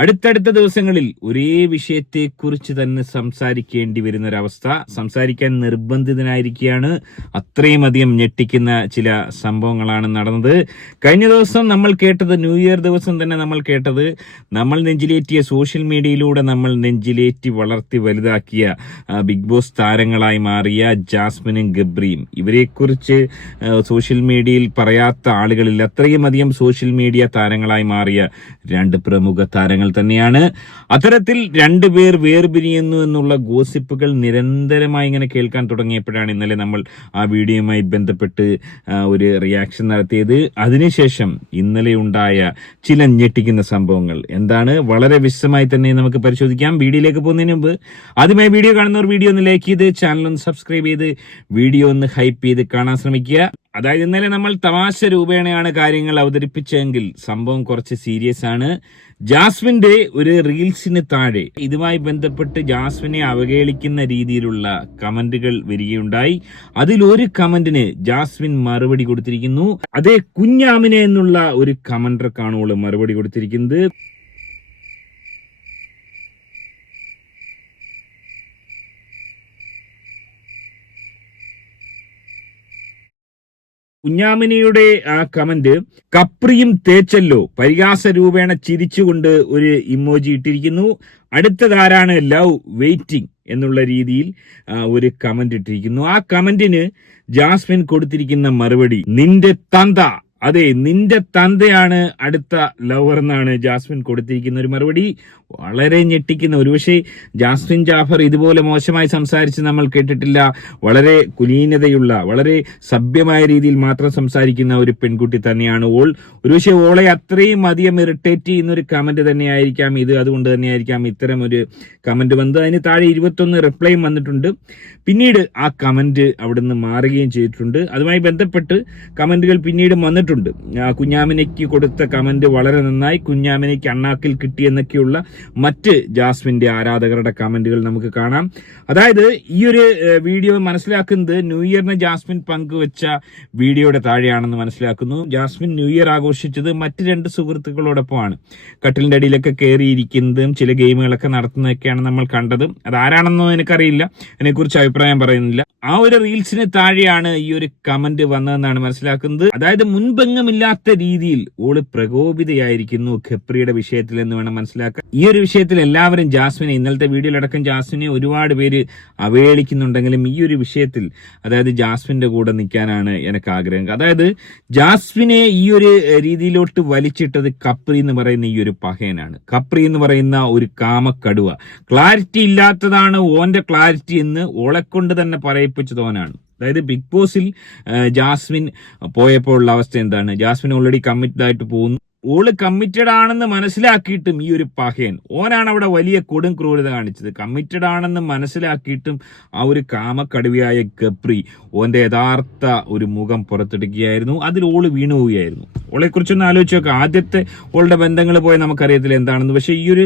അടുത്തടുത്ത ദിവസങ്ങളിൽ ഒരേ വിഷയത്തെക്കുറിച്ച് തന്നെ സംസാരിക്കേണ്ടി വരുന്ന ഒരവസ്ഥ സംസാരിക്കാൻ നിർബന്ധിതനായിരിക്കുകയാണ്. അത്രയും അധികം ഞെട്ടിക്കുന്ന ചില സംഭവങ്ങളാണ് നടന്നത്. കഴിഞ്ഞ ദിവസം നമ്മൾ കേട്ടത് ന്യൂ ഇയർ ദിവസം തന്നെ നമ്മൾ കേട്ടത് നമ്മൾ നെഞ്ചിലേറ്റിയ സോഷ്യൽ മീഡിയയിലൂടെ നമ്മൾ നെഞ്ചിലേറ്റി വളർത്തി വലുതാക്കിയ ബിഗ് ബോസ് താരങ്ങളായി മാറിയ ജാസ്മിനും ഗബ്രിയും. ഇവരെക്കുറിച്ച് സോഷ്യൽ മീഡിയയിൽ പറയാത്ത ആളുകളിൽ അത്രയും അധികം സോഷ്യൽ മീഡിയ താരങ്ങളായി മാറിയ രണ്ട് പ്രമുഖ താരങ്ങൾ തന്നെയാണ്. അത്തരത്തിൽ രണ്ടുപേർ വേർപിരിയുന്നു എന്നുള്ള ഗോസിപ്പുകൾ നിരന്തരമായി ഇങ്ങനെ കേൾക്കാൻ തുടങ്ങിയപ്പോഴാണ് ഇന്നലെ നമ്മൾ ആ വീഡിയോയുമായി ബന്ധപ്പെട്ട് ഒരു റിയാക്ഷൻ നടത്തിയത്. അതിനുശേഷം ഇന്നലെ ഉണ്ടായ ചില ഞെട്ടിക്കുന്ന സംഭവങ്ങൾ എന്താണ്? വളരെ വിശദമായി തന്നെ നമുക്ക് പരിശോധിക്കാം. വീഡിയോയിലേക്ക് പോകുന്നതിന് മുമ്പ് ആദ്യമായി വീഡിയോ കാണുന്നവർ വീഡിയോ ഒന്ന് ലൈക്ക് ചെയ്ത് ചാനൽ ഒന്ന് സബ്സ്ക്രൈബ് ചെയ്ത് വീഡിയോ ഒന്ന് ഹൈപ്പ് ചെയ്ത് കാണാൻ ശ്രമിക്കുക. അതായത് ഇന്നലെ നമ്മൾ തമാശ രൂപേണയാണ് കാര്യങ്ങൾ അവതരിപ്പിച്ചെങ്കിൽ സംഭവം കുറച്ച് സീരിയസ് ആണ്. ജാസ്മിന്റെ ഒരു റീൽസിന് താഴെ ഇതുമായി ബന്ധപ്പെട്ട് ജാസ്മിനെ അവഹേളിക്കുന്ന രീതിയിലുള്ള കമന്റുകൾ വരികയുണ്ടായി. അതിൽ ഒരു കമന്റിന് ജാസ്മിൻ മറുപടി കൊടുത്തിരിക്കുന്നു. അതേ കുഞ്ഞാമിനെ എന്നുള്ള ഒരു കമന്റർക്കാണ് ഓൾ മറുപടി കൊടുത്തിരിക്കുന്നത്. കുഞ്ഞാമിനിയുടെ ആ കമന്റ് കപ്രിയും തേച്ചല്ലോ പരിഹാസ രൂപേണ ചിരിച്ചുകൊണ്ട് ഒരു ഇമോജി ഇട്ടിരിക്കുന്നു. അടുത്തതാരാണ് ലവ് വെയിറ്റിംഗ് എന്നുള്ള രീതിയിൽ ഒരു കമന്റ് ഇട്ടിരിക്കുന്നു. ആ കമന്റിന് ജാസ്മിൻ കൊടുത്തിരിക്കുന്ന മറുപടി നിന്റെ തന്ത അതെ നിന്റെ തന്തയാണ് അടുത്ത ലവർ എന്നാണ് ജാസ്മിൻ കൊടുത്തിരിക്കുന്ന ഒരു മറുപടി. വളരെ ഞെട്ടിക്കുന്ന ഒരുപക്ഷെ ജാസ്മിൻ ജാഫർ ഇതുപോലെ മോശമായി സംസാരിച്ച് നമ്മൾ കേട്ടിട്ടില്ല. വളരെ കുലീനതയുള്ള വളരെ സഭ്യമായ രീതിയിൽ മാത്രം സംസാരിക്കുന്ന ഒരു പെൺകുട്ടി തന്നെയാണ് ഓൾ. ഒരുപക്ഷെ ഓളെ അത്രയും അധികം ഇറിറ്റേറ്റ് ചെയ്യുന്ന ഒരു കമന്റ് തന്നെയായിരിക്കാം ഇത്. അതുകൊണ്ട് തന്നെയായിരിക്കാം ഇത്തരം ഒരു കമന്റ് വന്നത്. അതിന് താഴെ ഇരുപത്തൊന്ന് റിപ്ലൈയും വന്നിട്ടുണ്ട്. പിന്നീട് ആ കമന്റ് അവിടുന്ന് മാറുകയും ചെയ്തിട്ടുണ്ട്. അതുമായി ബന്ധപ്പെട്ട് കമന്റുകൾ പിന്നീട് വന്നിട്ടുണ്ട്. ആ കുഞ്ഞാമിനയ്ക്ക് കൊടുത്ത കമന്റ് വളരെ നന്നായി. കുഞ്ഞാമിനയ്ക്ക് അണ്ണാക്കിൽ കിട്ടി എന്നൊക്കെയുള്ള മറ്റ് ജാസ്മിന്റെ ആരാധകരുടെ കമന്റുകൾ നമുക്ക് കാണാം. അതായത് ഈ ഒരു വീഡിയോ മനസ്സിലാക്കുന്നത് ന്യൂ ഇയറിന് ജാസ്മിൻ പങ്കുവച്ച വീഡിയോയുടെ താഴെയാണെന്ന് മനസ്സിലാക്കുന്നു. ജാസ്മിൻ ന്യൂ ഇയർ ആഘോഷിച്ചത് മറ്റ് രണ്ട് സുഹൃത്തുക്കളോടൊപ്പമാണ്. കട്ടിലിന്റെ അടിയിലൊക്കെ കയറിയിരിക്കുന്നതും ചില ഗെയിമുകളൊക്കെ നടത്തുന്നതൊക്കെയാണ് നമ്മൾ കണ്ടത്. അതാരാണെന്നോ എനിക്കറിയില്ല. അതിനെക്കുറിച്ച് അഭിപ്രായം പറയുന്നില്ല. ആ ഒരു റീൽസിന് താഴെയാണ് ഈ ഒരു കമന്റ് വന്നതെന്നാണ് മനസ്സിലാക്കുന്നത്. അതായത് മുൻപെങ്ങുമില്ലാത്ത രീതിയിൽ ഓൾ പ്രകോപിതയായിരിക്കുന്നു ഖപ്രിയുടെ വിഷയത്തിൽ എന്ന് വേണം മനസ്സിലാക്കാൻ. ഈ ഒരു വിഷയത്തിൽ എല്ലാവരും ജാസ്മിനെ ഇന്നലത്തെ വീഡിയോയിലടക്കം ജാസ്മിനെ ഒരുപാട് പേര് അവഹേളിക്കുന്നുണ്ടെങ്കിലും ഈ ഒരു വിഷയത്തിൽ അതായത് ജാസ്മിന്റെ കൂടെ നിൽക്കാനാണ് എനിക്ക് ആഗ്രഹം. അതായത് ജാസ്മിനെ ഈ ഒരു രീതിയിലോട്ട് വലിച്ചിട്ടത് കപ്രി എന്ന് പറയുന്ന ഈ ഒരു പഹയനാണ്. കപ്രി എന്ന് പറയുന്ന ഒരു കാമക്കടുവ. ക്ലാരിറ്റി ഇല്ലാത്തതാണ് ഓന്റെ ക്ലാരിറ്റി എന്ന് ഓളെക്കൊണ്ട് തന്നെ പറയിപ്പിച്ചത് ഓനാണ്. അതായത് ബിഗ് ബോസിൽ ജാസ്മിൻ പോയപ്പോഴുള്ള അവസ്ഥ എന്താണ്? ജാസ്മിൻ ഓൾറെഡി കമ്മിറ്റഡ് ആയിട്ട് പോകുന്നു. ഓൾ കമ്മിറ്റഡ് ആണെന്ന് മനസ്സിലാക്കിയിട്ടും ഈ ഒരു പഹയൻ ഓനാണ് അവിടെ വലിയ കൊടും ക്രൂരത കാണിച്ചത്. കമ്മിറ്റഡ് ആണെന്ന് മനസ്സിലാക്കിയിട്ടും ആ ഒരു കാമക്കടുവയായ ഗപ്രി ഓന്റെ യഥാർത്ഥ ഒരു മുഖം പുറത്തെടുക്കുകയായിരുന്നു. അതിൽ ഓൾ വീണു പോവുകയായിരുന്നു ഓളെ കുറിച്ചൊന്ന് ആലോചിച്ച് നോക്കുക ആദ്യത്തെ ഓളുടെ ബന്ധങ്ങൾ പോയി നമുക്കറിയത്തില്ല എന്താണെന്ന്. പക്ഷെ ഈ ഒരു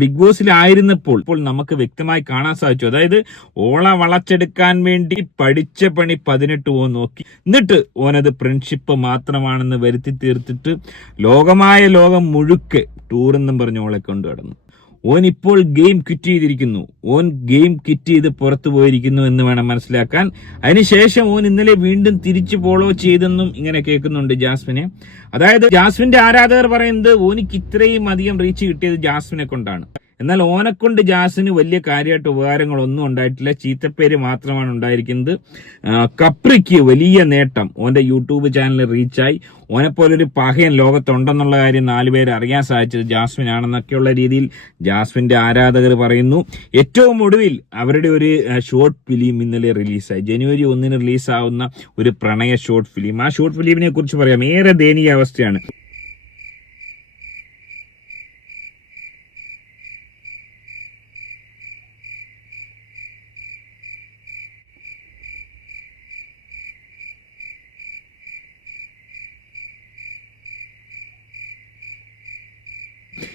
ബിഗ് ബോസിലായിരുന്നപ്പോൾ ഇപ്പോൾ നമുക്ക് വ്യക്തമായി കാണാൻ സാധിച്ചു. അതായത് ഓള വളച്ചെടുക്കാൻ വേണ്ടി പഠിച്ച പണി പതിനെട്ട് ഓ നോക്കി. എന്നിട്ട് ഓനത് ഫ്രണ്ട്ഷിപ്പ് മാത്രമാണെന്ന് വരുത്തി തീർത്തിട്ട് ലോകമായ ലോകം മുഴുക്കെ ടൂർ എന്നും പറഞ്ഞ് ഓളെ കൊണ്ടു കടന്നു ഓൻ ഇപ്പോൾ ഗെയിം ക്വിറ്റ് ചെയ്തിരിക്കുന്നു. ഓൻ ഗെയിം ക്വിറ്റ് ചെയ്ത് പുറത്തു പോയിരിക്കുന്നു എന്ന് വേണം മനസ്സിലാക്കാൻ. അതിനുശേഷം ഓൻ ഇന്നലെ വീണ്ടും തിരിച്ചു ഫോളോ ചെയ്തെന്നും ഇങ്ങനെ കേൾക്കുന്നുണ്ട് ജാസ്മിനെ. അതായത് ജാസ്മിന്റെ ആരാധകർ പറയുന്നത് ഓനിക്ക് ഇത്രയും അധികം റീച്ച് കിട്ടിയത് ജാസ്മിനെ കൊണ്ടാണ്. എന്നാൽ ഓനെക്കൊണ്ട് ജാസിന് വലിയ കാര്യമായിട്ട് ഉപകാരങ്ങളൊന്നും ഉണ്ടായിട്ടില്ല. ചീത്തപ്പേര് മാത്രമാണ് ഉണ്ടായിരിക്കുന്നത്. കപ്രിക്ക് വലിയ നേട്ടം ഓന്റെ യൂട്യൂബ് ചാനൽ റീച്ചായി. ഓനെപ്പോലൊരു പഹയൻ ലോകത്തുണ്ടെന്നുള്ള കാര്യം നാലുപേര് അറിയാൻ സാധിച്ചത് ജാസ്മിൻ ആണെന്നൊക്കെയുള്ള രീതിയിൽ ജാസ്മിന്റെ ആരാധകർ പറയുന്നു. ഏറ്റവും ഒടുവിൽ അവരുടെ ഒരു ഷോർട്ട് ഫിലിം ഇന്നലെ റിലീസായി. ജനുവരി ഒന്നിന് റിലീസാവുന്ന ഒരു പ്രണയ ഷോർട്ട് ഫിലിം. ആ ഷോർട്ട് ഫിലിമിനെ കുറിച്ച് പറയാം. ഏറെ ദയനീയ അവസ്ഥയാണ്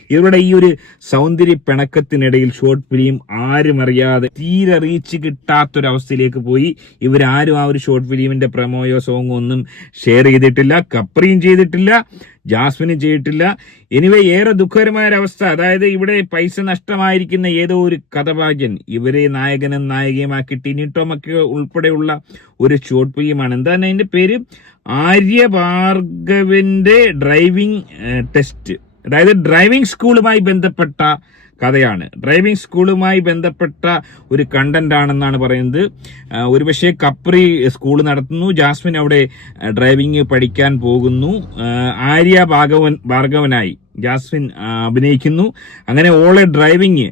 ഇവരുടെ ഈ ഒരു സൗന്ദര്യ പിണക്കത്തിനിടയിൽ ഷോർട്ട് ഫിലിം ആരും അറിയാതെ തീരെ റീച്ച് കിട്ടാത്തൊരവസ്ഥയിലേക്ക് പോയി. ഇവരാരും ആ ഒരു ഷോർട്ട് ഫിലിമിന്റെ പ്രമോയോ സോങ്ങോ ഒന്നും ഷെയർ ചെയ്തിട്ടില്ല കപ്രിയും ചെയ്തിട്ടില്ല ജാസ്മിനും ചെയ്തിട്ടില്ല. എനിവേ ഏറെ ദുഃഖകരമായ ഒരവസ്ഥ അതായത് ഇവിടെ പൈസ നഷ്ടമായിരിക്കുന്ന ഏതോ ഒരു കഥഭാഗ്യൻ ഇവരെ നായകനും നായികയുമാക്കി ടിനി ടോമൊക്കെ ഉൾപ്പെടെയുള്ള ഒരു ഷോർട്ട് ഫിലിമാണ്. എന്താണ് അതിന്റെ പേര്? ആര്യ ഭാർഗവിന്റെ ഡ്രൈവിംഗ് ടെസ്റ്റ്. അതായത് ഡ്രൈവിംഗ് സ്കൂളുമായി ബന്ധപ്പെട്ട കഥയാണ്. ഡ്രൈവിംഗ് സ്കൂളുമായി ബന്ധപ്പെട്ട ഒരു കണ്ടന്റ് ആണെന്നാണ് പറയുന്നത്. ഒരുപക്ഷെ കപ്രി സ്കൂൾ നടത്തുന്നു ജാസ്മിൻ അവിടെ ഡ്രൈവിംഗ് പഠിക്കാൻ പോകുന്നു. ആര്യ ഭാഗവൻ ഭാർഗവനായി. ജാസ്മിൻ അഭിനയിക്കുന്നു. അങ്ങനെ ഓളെ ഡ്രൈവിംഗ്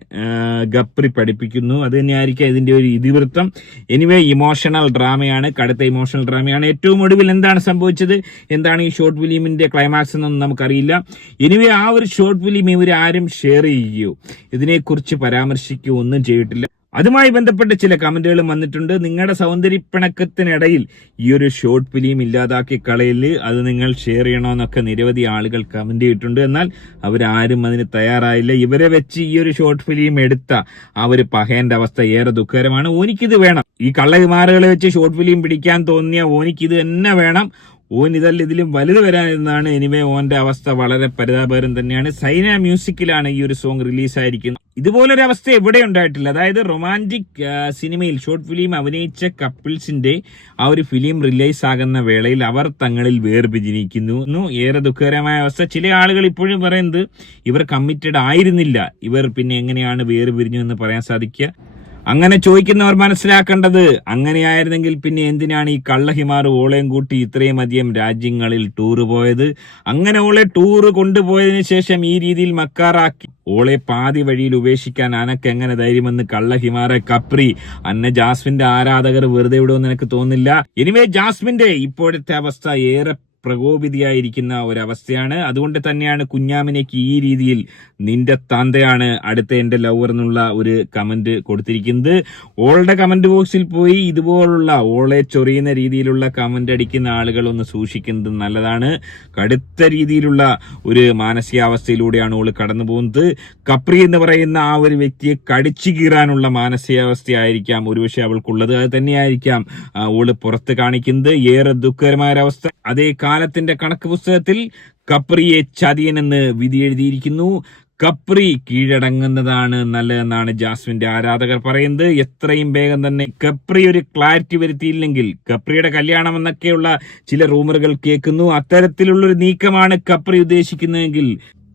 ഗപ്രി പഠിപ്പിക്കുന്നു. അത് തന്നെയായിരിക്കും ഇതിന്റെ ഒരു ഇതിവൃത്തം. എനിവേ ഇമോഷണൽ ഡ്രാമയാണ് കടുത്ത ഇമോഷണൽ ഡ്രാമയാണ് ഏറ്റവും ഒടുവിൽ എന്താണ് സംഭവിച്ചത്? എന്താണ് ഈ ഷോർട്ട് ഫിലിമിന്റെ ക്ലൈമാക്സ് എന്നൊന്നും നമുക്കറിയില്ല. എനിവേ ആ ഒരു ഷോർട്ട് ഫിലിം ഇവർ ആരും ഷെയർ ചെയ്യുകയോ ഇതിനെക്കുറിച്ച് പരാമർശിക്കുകയോ ഒന്നും ചെയ്തിട്ടില്ല. അതുമായി ബന്ധപ്പെട്ട് ചില കമന്റുകളും വന്നിട്ടുണ്ട്. നിങ്ങളുടെ സൗന്ദര്യപ്പിണക്കത്തിനിടയിൽ ഈ ഒരു ഷോർട്ട് ഫിലിം ഇല്ലാതാക്കി കളയിൽ അത് നിങ്ങൾ ഷെയർ ചെയ്യണമെന്നൊക്കെ നിരവധി ആളുകൾ കമന്റ് ചെയ്തിട്ടുണ്ട്. എന്നാൽ അവരാരും അതിന് തയ്യാറായില്ല. ഇവരെ വെച്ച് ഈ ഒരു ഷോർട്ട് ഫിലിം എടുത്ത ആ ഒരു പഹയന്റെ അവസ്ഥ ഏറെ ദുഃഖകരമാണ്. ഓനിക്കിത് വേണം. ഈ കള്ളകുമാറുകളെ വെച്ച് ഷോർട്ട് ഫിലിം പിടിക്കാൻ തോന്നിയ ഓനിക്കിത് തന്നെ വേണം. ഓൻ ഇതല്ല ഇതിലും വലുത് വരാനെന്നാണ് എനിവേ ഓന്റെ അവസ്ഥ വളരെ പരിതാപകരം തന്നെയാണ്. സൈന മ്യൂസിക്കിലാണ് ഈ ഒരു സോങ് റിലീസായിരിക്കുന്നത്. ഇതുപോലൊരു അവസ്ഥ എവിടെ ഉണ്ടായിട്ടില്ല. അതായത് റൊമാന്റിക് സിനിമയിൽ ഷോർട്ട് ഫിലിം അഭിനയിച്ച കപ്പിൾസിന്റെ ആ ഒരു ഫിലിം റിലീസ് ആകുന്ന വേളയിൽ അവർ തങ്ങളിൽ വേർപിരിഞ്ഞിരിക്കുന്നു. ഏറെ ദുഃഖകരമായ അവസ്ഥ. ചില ആളുകൾ ഇപ്പോഴും പറയുന്നത് ഇവർ കമ്മിറ്റഡ് ആയിരുന്നില്ല. ഇവർ പിന്നെ എങ്ങനെയാണ് വേർപിരിഞ്ഞു എന്ന് പറയാൻ സാധിക്കുക? അങ്ങനെ ചോദിക്കുന്നവർ മനസ്സിലാക്കേണ്ടത് അങ്ങനെയായിരുന്നെങ്കിൽ പിന്നെ എന്തിനാണ് ഈ കള്ളഹിമാർ ഓളയും കൂട്ടി ഇത്രയും അധികം രാജ്യങ്ങളിൽ ടൂറ് പോയത്? അങ്ങനെ ഓളെ ടൂറ് കൊണ്ടുപോയതിനു ശേഷം ഈ രീതിയിൽ മക്കാറാക്കി. ഓളെ പാതി വഴിയിൽ ഉപേക്ഷിക്കാൻ അനക്ക് എങ്ങനെ ധൈര്യമെന്ന് കള്ളഹിമാറെ കപ്രി. അന്ന ജാസ്മിന്റെ ആരാധകർ വെറുതെ വിടുമെന്ന് എനിക്ക് തോന്നുന്നില്ല എനിവേ ജാസ്മിന്റെ ഇപ്പോഴത്തെ അവസ്ഥ ഏറെ പ്രകോപിതയായിരിക്കുന്ന ഒരവസ്ഥയാണ്. അതുകൊണ്ട് തന്നെയാണ് കുഞ്ഞാമിനേക്ക് ഈ രീതിയിൽ നിന്റെ താന്തയാണ് അടുത്ത എന്റെ ലവർ എന്നുള്ള ഒരു കമന്റ് കൊടുത്തിരിക്കുന്നത്. ഓളുടെ കമന്റ് ബോക്സിൽ പോയി ഇതുപോലുള്ള ഓളെ ചൊറിയുന്ന രീതിയിലുള്ള കമന്റ് അടിക്കുന്ന ആളുകൾ ഒന്ന് സൂക്ഷിക്കുന്നത് നല്ലതാണ്. കടുത്ത രീതിയിലുള്ള ഒരു മാനസികാവസ്ഥയിലൂടെയാണ് ഓൾ കടന്നു പോകുന്നത് കപ്രി എന്ന് പറയുന്ന ആ ഒരു വ്യക്തിയെ കടിച്ചു കീറാനുള്ള മാനസികാവസ്ഥയായിരിക്കാം ഒരുപക്ഷെ അവൾക്കുള്ളത്. അത് തന്നെയായിരിക്കാം ഓൾ പുറത്ത് കാണിക്കുന്നത്. ഏറെ ദുഃഖകരമായ അവസ്ഥ അതേ കാലത്തിന്റെ കണക്ക് പുസ്തകത്തിൽ കപ്രിയെ ചതിയനെന്ന് വിധി എഴുതിയിരിക്കുന്നു. കപ്രി കീഴടങ്ങുന്നതാണ് നല്ലതെന്നാണ് ജാസ്മിന്റെ ആരാധകർ പറയുന്നത്. എത്രയും വേഗം തന്നെ കപ്രി ഒരു ക്ലാരിറ്റി വരുത്തിയില്ലെങ്കിൽ കപ്രിയുടെ കല്യാണം എന്നൊക്കെയുള്ള ചില റൂമറുകൾ കേൾക്കുന്നു. അത്തരത്തിലുള്ള ഒരു നീക്കമാണ് കപ്രി ഉദ്ദേശിക്കുന്നതെങ്കിൽ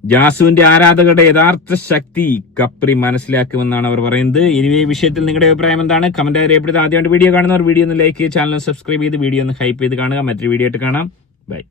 ജാസുവിന്റെ ആരാധകരുടെ യഥാർത്ഥ ശക്തി കപ്രി മനസ്സിലാക്കുമെന്നാണ് അവർ പറയുന്നത്. ഇനി ഈ വിഷയത്തിൽ നിങ്ങളുടെ അഭിപ്രായം എന്താണ്? കമന്റ് അറിയപ്പെടുന്നത് ആദ്യമായിട്ട് വീഡിയോ കാണുന്നവർ വീഡിയോ ഒന്ന് ലൈക്ക് ചെയ്ത് ചാനൽ സബ്സ്ക്രൈബ് ചെയ്ത് വീഡിയോ ഒന്ന് ഹൈപ്പ് ചെയ്ത് കാണുക. മറ്റൊരു വീഡിയോ ആയിട്ട് കാണാം. ബൈ